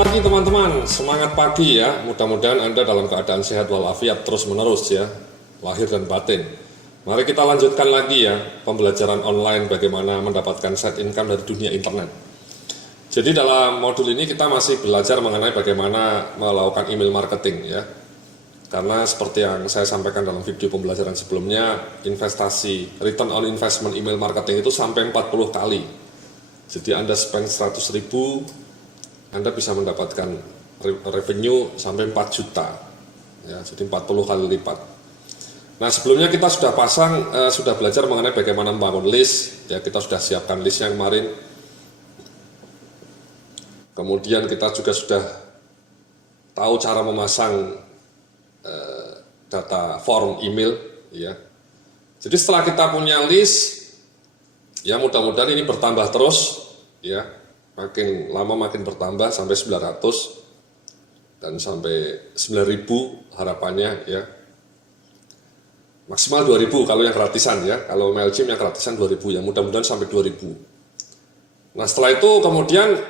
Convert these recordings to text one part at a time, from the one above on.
Selamat pagi teman-teman, semangat pagi ya. Mudah-mudahan Anda dalam keadaan sehat walafiat terus-menerus ya, lahir dan batin. Mari kita lanjutkan lagi ya, pembelajaran online bagaimana mendapatkan side income dari dunia internet. Jadi dalam modul ini kita masih belajar mengenai bagaimana melakukan email marketing ya. Karena seperti yang saya sampaikan dalam video pembelajaran sebelumnya, investasi, return on investment email marketing itu sampai 40 kali. Jadi Anda spend 100.000, Anda bisa mendapatkan revenue sampai 4 juta ya, jadi 40 kali lipat. Nah sebelumnya kita sudah sudah belajar mengenai bagaimana membangun list ya, kita sudah siapkan listnya kemarin. Kemudian kita juga sudah tahu cara memasang data form email ya. Jadi setelah kita punya list ya, mudah-mudahan ini bertambah terus ya. Makin lama makin bertambah sampai 900 dan sampai 9.000 harapannya ya. Maksimal 2.000 kalau yang gratisan ya. Kalau MailChimp yang gratisan 2.000 ya, mudah-mudahan sampai 2.000. Nah setelah itu kemudian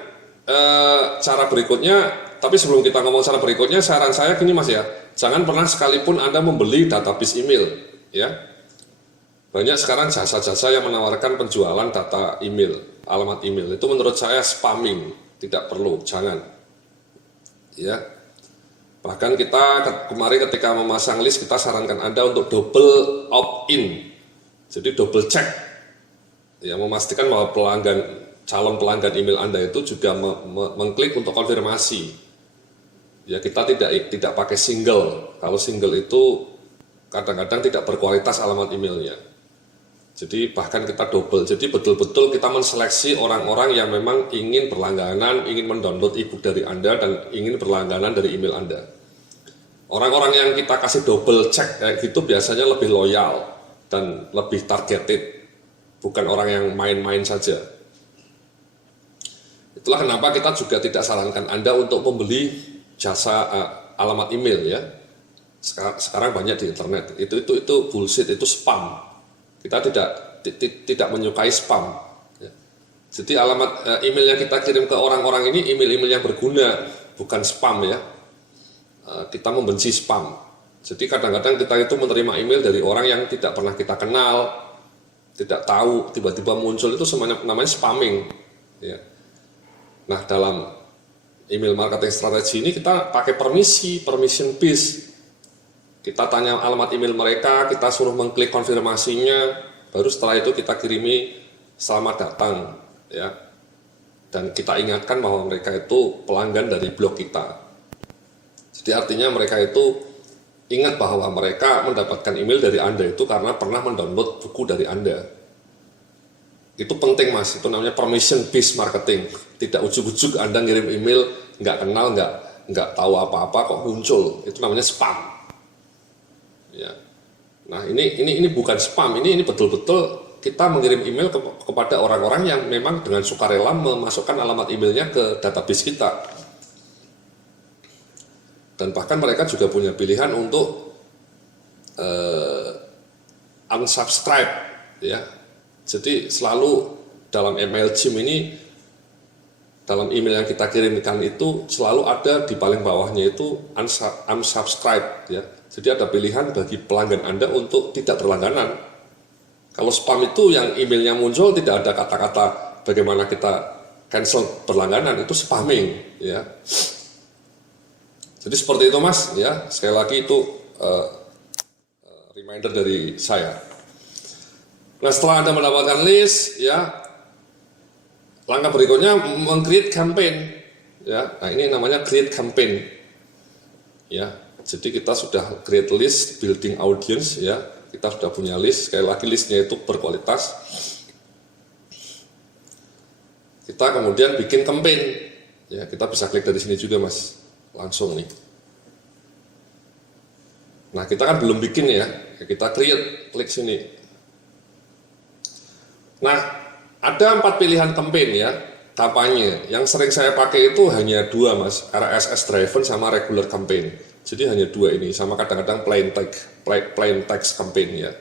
cara berikutnya, tapi sebelum kita ngomong cara berikutnya, saran saya gini Mas ya, jangan pernah sekalipun Anda membeli database email ya. Banyak sekarang jasa-jasa yang menawarkan penjualan data email, alamat email. Itu menurut saya spamming, tidak perlu, jangan. Ya. Bahkan kita kemarin ketika memasang list, kita sarankan Anda untuk double opt-in. Jadi double check. Ya, memastikan bahwa calon pelanggan email Anda itu juga mengklik untuk konfirmasi. Ya, kita tidak pakai single. Kalau single itu kadang-kadang tidak berkualitas alamat emailnya. Jadi bahkan kita double, jadi betul-betul kita menseleksi orang-orang yang memang ingin berlangganan, ingin mendownload ebook dari Anda dan ingin berlangganan dari email Anda. Orang-orang yang kita kasih double check kayak gitu biasanya lebih loyal dan lebih targeted, bukan orang yang main-main saja. Itulah kenapa kita juga tidak sarankan Anda untuk membeli jasa alamat email ya. Sekarang banyak di internet, itu bullshit, itu spam. Kita tidak menyukai spam. Ya. Jadi alamat email yang kita kirim ke orang-orang ini email-email yang berguna, bukan spam ya. Kita membenci spam. Jadi kadang-kadang kita itu menerima email dari orang yang tidak pernah kita kenal, tidak tahu, tiba-tiba muncul, itu semuanya namanya spamming. Ya. Nah dalam email marketing strategi ini kita pakai permission based. Kita tanya alamat email mereka, kita suruh mengklik konfirmasinya, baru setelah itu kita kirimi selamat datang ya. Dan kita ingatkan bahwa mereka itu pelanggan dari blog kita. Jadi artinya mereka itu ingat bahwa mereka mendapatkan email dari Anda itu karena pernah mendownload buku dari Anda. Itu penting Mas, itu namanya permission based marketing. Tidak ujuk-ujuk Anda ngirim email nggak kenal, nggak tahu apa-apa kok muncul, itu namanya spam. Ya. Nah ini bukan spam, ini betul-betul kita mengirim email kepada orang-orang yang memang dengan sukarela memasukkan alamat emailnya ke database kita. Dan bahkan mereka juga punya pilihan untuk unsubscribe ya. Jadi selalu dalam MailChimp ini, dalam email yang kita kirimkan itu selalu ada di paling bawahnya itu unsubscribe ya. Jadi ada pilihan bagi pelanggan Anda untuk tidak berlangganan. Kalau spam itu yang emailnya muncul tidak ada kata-kata bagaimana kita cancel berlangganan, itu spamming ya. Jadi seperti itu Mas ya. Sekali lagi itu reminder dari saya. Nah setelah Anda mendapatkan list ya, langkah berikutnya meng-create campaign ya. Nah ini namanya create campaign ya. Jadi kita sudah create list, building audience ya. Kita sudah punya list, sekali lagi listnya itu berkualitas. Kita kemudian bikin campaign ya. Kita bisa klik dari sini juga Mas, langsung nih. Nah kita kan belum bikin ya, kita create, klik sini. Nah ada 4 pilihan campaign ya, kampanye. Yang sering saya pakai itu hanya 2 Mas, RSS driven sama regular campaign. Jadi hanya 2 ini, sama kadang-kadang plain text campaign ya.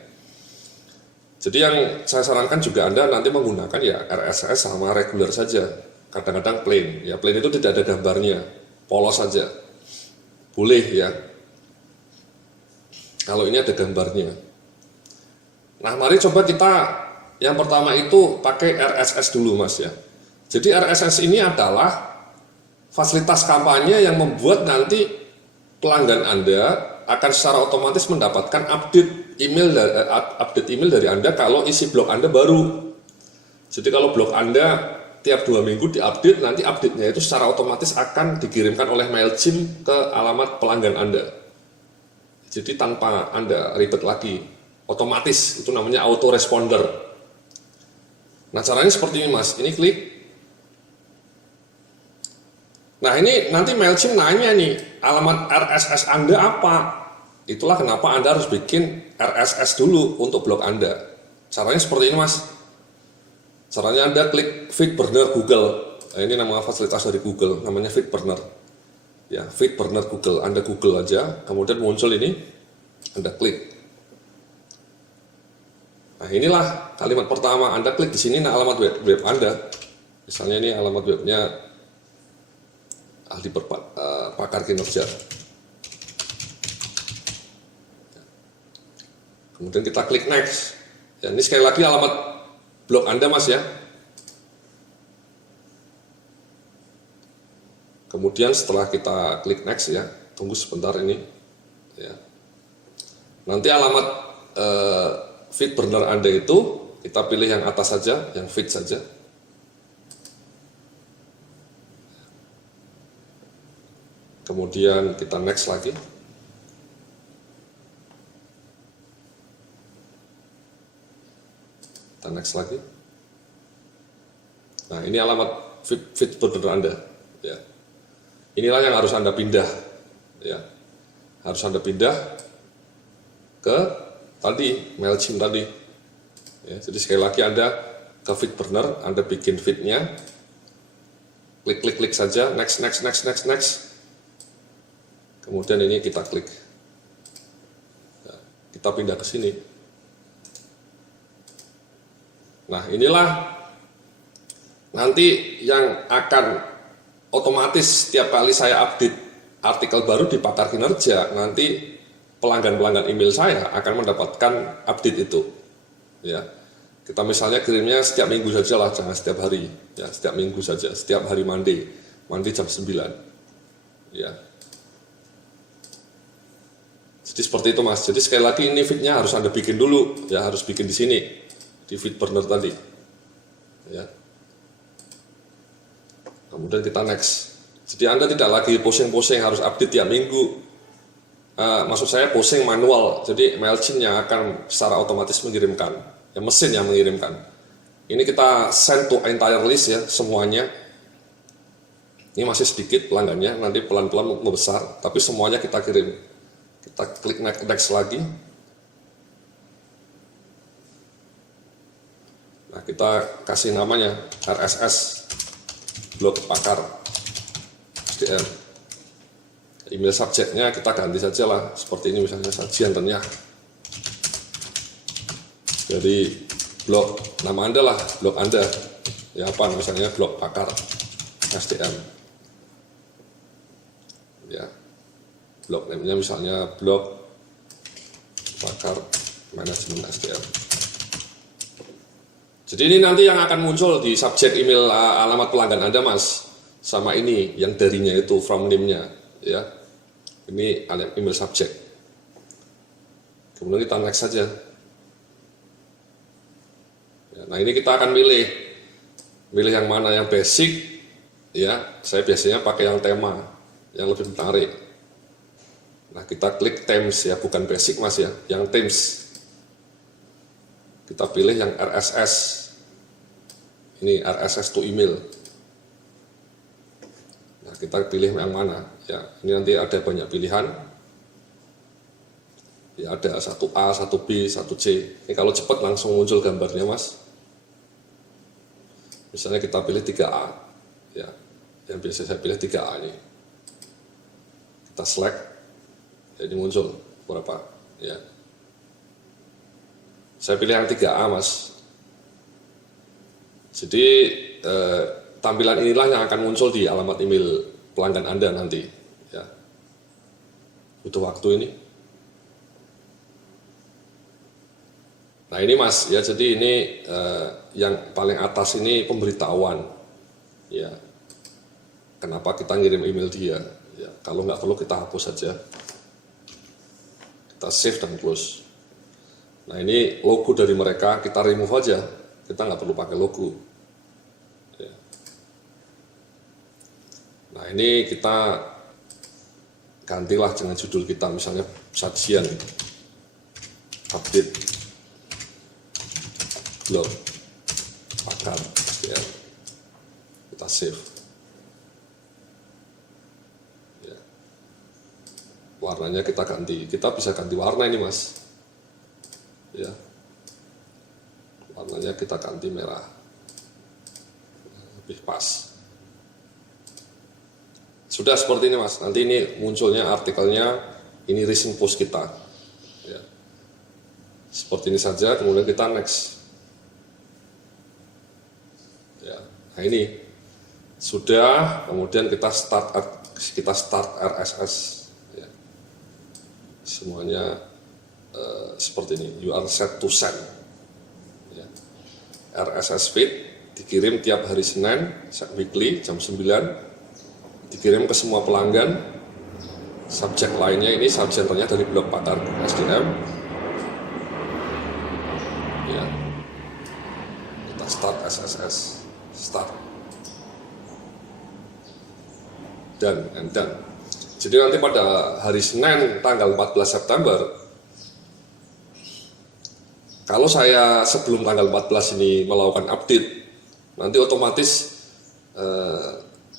Jadi yang saya sarankan juga Anda nanti menggunakan ya RSS sama regular saja. Kadang-kadang plain, ya plain itu tidak ada gambarnya. polos saja. Boleh ya. Kalau ini ada gambarnya. Nah, mari coba kita yang pertama itu pakai RSS dulu Mas ya. Jadi RSS ini adalah fasilitas kampanye yang membuat nanti pelanggan Anda akan secara otomatis mendapatkan update email dari Anda kalau isi blog Anda baru. Jadi kalau blog Anda tiap 2 minggu diupdate, nanti update-nya itu secara otomatis akan dikirimkan oleh MailChimp ke alamat pelanggan Anda. Jadi tanpa Anda ribet lagi, otomatis, itu namanya autoresponder. Nah caranya seperti ini Mas, ini klik. Nah ini nanti MailChimp nanya nih, alamat RSS Anda apa? Itulah kenapa Anda harus bikin RSS dulu untuk blog Anda. Caranya seperti ini Mas. Caranya Anda klik FeedBurner Google. Nah, ini nama fasilitas dari Google, namanya FeedBurner. Ya, FeedBurner Google. Anda Google aja, kemudian muncul ini, Anda klik. Nah, inilah kalimat pertama. Anda klik di sini, nah alamat web Anda. Misalnya ini alamat webnya ahli pakar kinerja. Kemudian kita klik next. Ya, ini sekali lagi alamat blog Anda Mas ya. Kemudian setelah kita klik next ya, tunggu sebentar ini ya. Nanti alamat FeedBurner Anda itu kita pilih yang atas saja, yang feed saja. Kemudian kita next lagi. Kita next lagi. Nah, ini alamat FeedBurner Anda. Ya. Inilah yang harus Anda pindah. Ya. Harus Anda pindah ke tadi, MailChimp tadi. Ya, jadi sekali lagi Anda ke FeedBurner, Anda bikin feed-nya. Klik saja, next. Kemudian ini kita klik. Ya, kita pindah ke sini. Nah inilah nanti yang akan otomatis setiap kali saya update artikel baru di Pakar Kinerja, nanti pelanggan-pelanggan email saya akan mendapatkan update itu. Ya, kita misalnya kirimnya setiap minggu saja lah, jangan setiap hari. Ya, setiap minggu saja, setiap hari Monday jam 9. Ya. Jadi seperti itu Mas. Jadi sekali lagi ini feed-nya harus Anda bikin dulu, ya harus bikin di sini. Di FeedBurner tadi ya. Kemudian kita next. Jadi Anda tidak lagi posting harus update tiap minggu. Maksud saya posting manual, jadi MailChimp yang akan secara otomatis mengirimkan, ya mesin yang mengirimkan. Ini kita send to entire list ya, semuanya. Ini masih sedikit pelanggannya, nanti pelan-pelan membesar, tapi semuanya kita kirim. Kita klik next lagi. Nah, kita kasih namanya RSS blog pakar SDM. Email subjeknya kita ganti saja lah, seperti ini misalnya sajian renyah. Jadi blog nama Anda lah, blog Anda. Ya apa misalnya blog pakar SDM. Ya. Blog namanya misalnya blog pakar manajemen SDM. Jadi ini nanti yang akan muncul di subjek email alamat pelanggan Anda Mas, sama ini yang darinya itu from name-nya ya. Ini email subjek. Kemudian kita next saja. Ya, nah ini kita akan milih yang mana, yang basic ya. Saya biasanya pakai yang tema, yang lebih menarik. Nah kita klik themes ya, bukan basic Mas ya, yang themes. Kita pilih yang RSS. Ini RSS to email. Nah, kita pilih yang mana? Ya, ini nanti ada banyak pilihan. Ya, ada 1A, 1B, 1C. Ini kalau cepat langsung muncul gambarnya, Mas. Misalnya kita pilih 3A. Ya, yang biasa saya pilih 3A ini. Kita select. Ya, ini muncul berapa? Ya. Saya pilih yang 3A Mas. Jadi tampilan inilah yang akan muncul di alamat email pelanggan Anda nanti. Ya. Butuh waktu ini. Nah ini Mas, ya jadi ini yang paling atas ini pemberitahuan. Ya. Kenapa kita ngirim email dia? Ya, kalau nggak perlu kita hapus saja. Kita save dan close. Nah ini logo dari mereka, kita remove aja. Kita nggak perlu pakai logo. Ya. Nah ini kita gantilah dengan judul kita, misalnya sajian update blog pakar SDM. Kita save. Ya. Warnanya kita ganti. Kita bisa ganti warna ini Mas. Ya. Warnanya kita ganti merah. Lebih pas. Sudah seperti ini Mas. Nanti ini munculnya artikelnya, ini recent post kita. Ya. Seperti ini saja, kemudian kita next. Ya. Nah ini sudah, kemudian kita start RSS. Ya. Semuanya seperti ini. You are set to send. Ya. RSS feed dikirim tiap hari Senin, weekly jam 9. Dikirim ke semua pelanggan. Subjek lainnya ini subjeknya dari blog pakar SDM. Ya. Kita start SSS, start. Dan and done. Jadi nanti pada hari Senin tanggal 14 September, kalau saya sebelum tanggal 14 ini melakukan update, nanti otomatis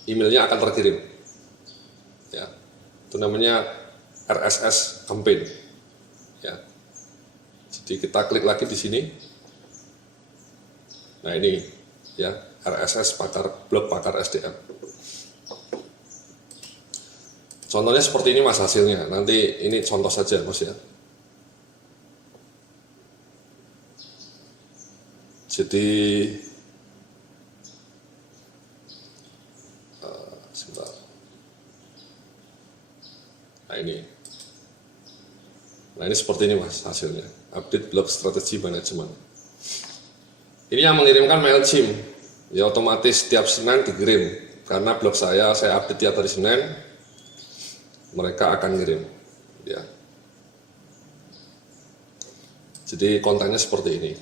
emailnya akan terkirim. Ya. Itu namanya RSS campaign. Ya. Jadi kita klik lagi di sini. Nah ini ya, RSS blog pakar SDM. Contohnya seperti ini Mas hasilnya. Nanti ini contoh saja Mas ya. Jadi sebentar. Nah ini seperti ini Mas hasilnya. Update blog strategi manajemen. Ini yang mengirimkan MailChimp. Ya otomatis tiap Senin dikirim. Karena blog saya update tiap hari Senin. Mereka akan ngirim. Ya. Jadi kontennya seperti ini.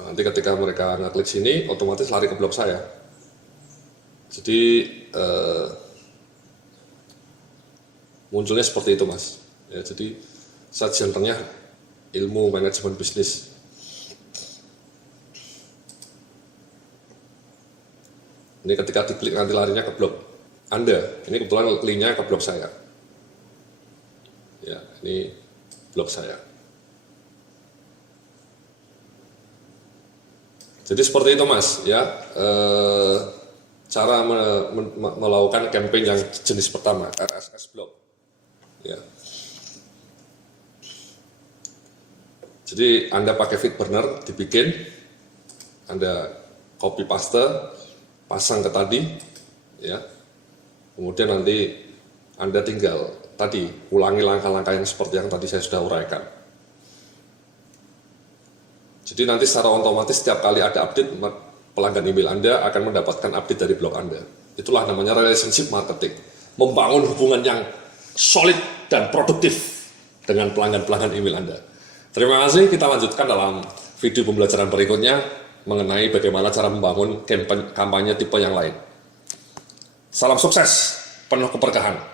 Nah, nanti ketika mereka ngeklik sini, otomatis lari ke blog saya. Jadi munculnya seperti itu Mas. Ya, jadi subgenrenya ilmu manajemen bisnis. Ini ketika diklik nanti larinya ke blog Anda. Ini kebetulan linknya ke blog saya. Ya, ini blog saya. Jadi seperti itu Mas, ya. Cara melakukan campaign yang jenis pertama, RSS blog. Ya. Jadi Anda pakai FeedBurner, dibikin, Anda copy paste, pasang ke tadi, ya. Kemudian nanti Anda tinggal tadi ulangi langkah-langkah yang seperti yang tadi saya sudah uraikan. Jadi nanti secara otomatis setiap kali ada update, pelanggan email Anda akan mendapatkan update dari blog Anda. Itulah namanya relationship marketing, membangun hubungan yang solid dan produktif dengan pelanggan-pelanggan email Anda. Terima kasih, kita lanjutkan dalam video pembelajaran berikutnya mengenai bagaimana cara membangun kampanye tipe yang lain. Salam sukses, penuh keberkahan.